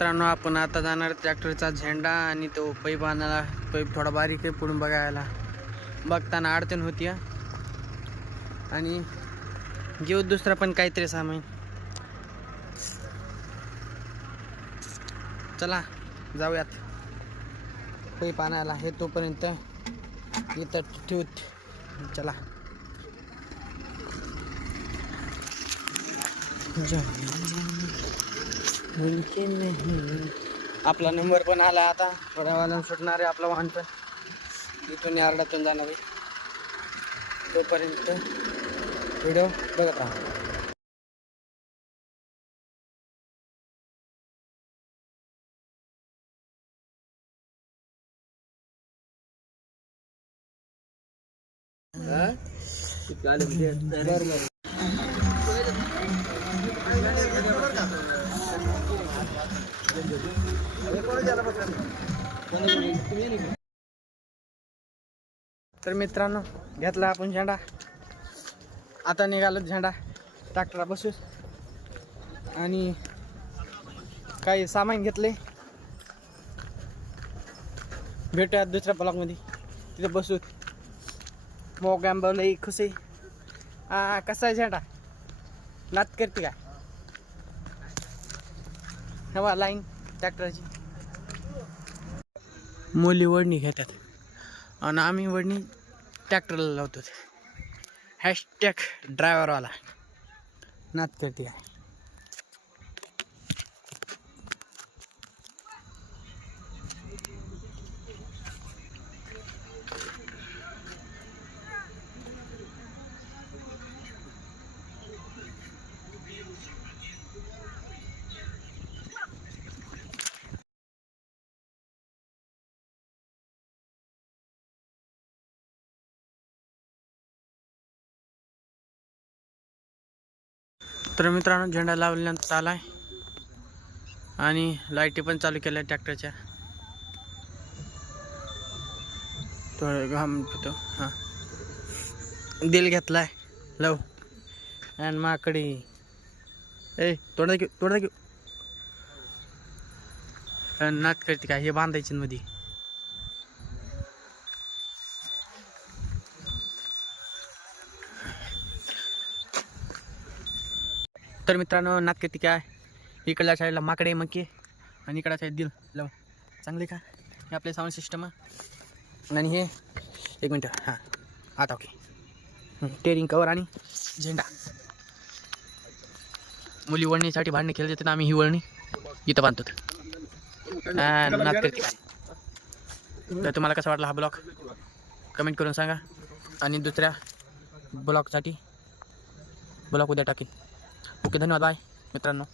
मित्रांनो आपण आता जाणार ट्रॅक्टरचा झेंडा आणि तो पैप आणायला. पैप थोडा बारीक आहे, पुढून बघायला बघताना अडचण होती आणि घेऊ दुसरा पण काहीतरी सामान. चला जाऊयात पैप आणायला. हे तोपर्यंत इथं ठेवत चला. आपला नंबर पण आला. आता थोड्या वेळानं सुटणार आहे आपला वाहन पण. इथून यार्डातून जाणार आहे. तोपर्यंत व्हिडिओ बघत राहा. तर मित्रांनो घेतला आपण झेंडा. आता निघालो झेंडा ट्रॅक्टरला बसू आणि काही सामान घेतले. भेटूयात दुसऱ्या ब्लॉकमध्ये. तिथे बसू. मग गॅम्बवलं खुशी. कसा आहे झेंडा? नात करते का? हवा लाईन ट्रॅक्टरची. मुली वडणी घेतात आणि आम्ही वडणी ट्रॅक्टरला लावतो. हॅशटॅग ड्रायव्हरवाला नात करते काय? तर मित्रांनो झेंडा लावल्यानंतर आलाय आणि लाईटी पण चालू केल्या ट्रॅक्टरच्या. थोडं घाम पितो. हां दिल घेतलाय लव आणि माकडी. थोडं घेऊ नात करते काय? हे बांधायचे मध्ये. तर मित्रांनो नात करते काय? इकडल्या साईडला माकडे मक्की आणि इकडल्या साईड दिल लव. चांगले का? हे आपले साऊंड सिस्टम आणि हे एक मिनटं. हां आता ओके. टेरिंग कवर आणि झेंडा. मुली वळणीसाठी भांडणे खेळत येतात. आम्ही ही वळणी इथं बांधतो. नात करते काय? तर तुम्हाला कसा वाटला हा ब्लॉग कमेंट करून सांगा. आणि दुसऱ्या ब्लॉगसाठी ब्लॉग उद्या टाकेन. ओके धन्यवाद. बाय मित्रांनो.